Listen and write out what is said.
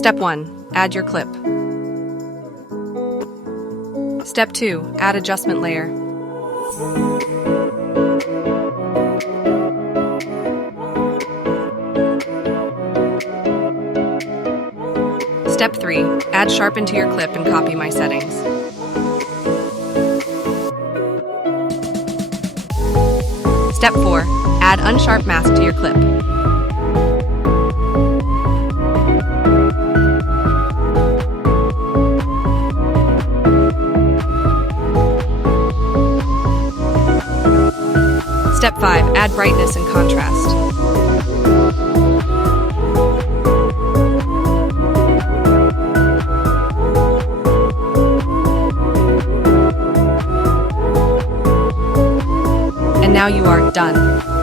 Step 1. Add your clip. Step 2. Add adjustment layer. Step 3. Add sharpen to your clip and copy my settings. Step 4. Add unsharp mask to your clip. Step 5. Add brightness and contrast. And now you are done.